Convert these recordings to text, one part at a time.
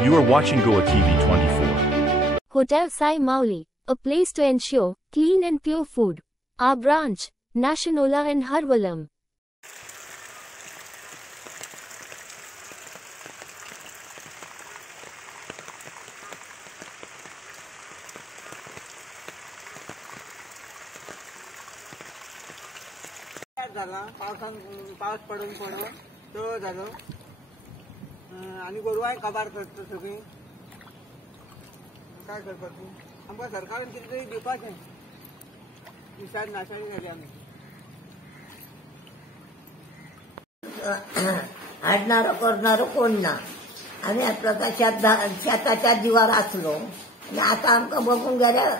You are watching Goa TV 24. Hotel Sai Mauli, a place to ensure clean and pure food. Our branch, Nashinola and Harvalam. पाऊस पडून तो झालो आणि गोरवाय काबार करतो सगळी काय करतात तू आमकां सरकारान कितें तरी दिवपाचें दिसाड नाशाडी जाली आमी हाडणारो करणारो कोण ना आमी आता शेताच्या जीवार आसलो आनी आतां आमकां बघून गेल्यार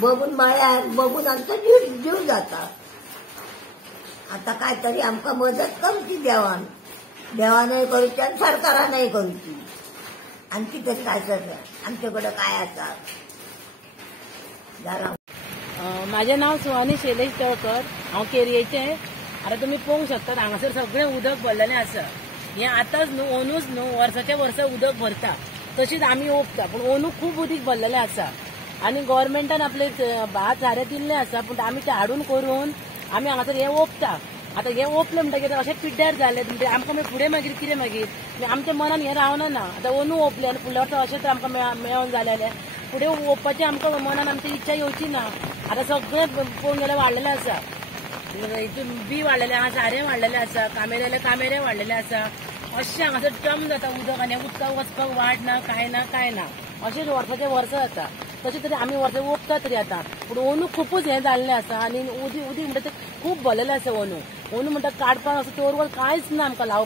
बघून म्हळ्यार बघून आमचो जीव जाता आता काय तरी आमकां मदत करची देवानय करूची आनी सरकारानय करूची आणखी तरी काय सगळं आमचे कडेन काय आसा माझे नाव सुहानी शैलेश तळकर हांव केरयेचें आता तुम्ही पळोवंक शकतात हांगासर सगळें उदक भरलेलें आसा हें आतांच न्हू अंदूच न्हू वर्साच्या वर्सा उदक भरता तशीच आमी ओपता पूण अंदू खूब उदीक भरलेलें आसा आनी गव्हर्मेंटान आपले भात सारे दिल्लें आसा पूण आमी तें हाडून करून आमी हांगासर हें ओपता आता हें ओपलें म्हणटकीर अशें पिड्ड्यार जालें म्हणजे आमकां मागीर फुडें मागीर कितें मागीर आमच्या मनान हें रावना ना आतां अंदू ओपलें आनी फुडल्या वर्सा अशें तर आमकां मेळोन जालें फुडें ओपपाचें आमकां मनान आमची इच्छा येवची ना आतां सगळें पळोवंक गेल्यार वाडलेलें आसा हितून बी वाडलेलें आसा सारें वाडलेलें आसा कामेरे वाडलेले आसा अशें हांगासर टम जाता उदक आनी उदकाक वचपाक वाट ना काय ना अशें वर्साचें वर्सा जाता तशें तरी आमी वर्सां ओपता तरी आतां पूण अंदू खूबच हें जाल्लें आसा आनी उदीक म्हणटा तें खूब भरलेलें आसा अंदू म्हणटा काडपाक असो तोरवल कांयच ना आमकां लावपाक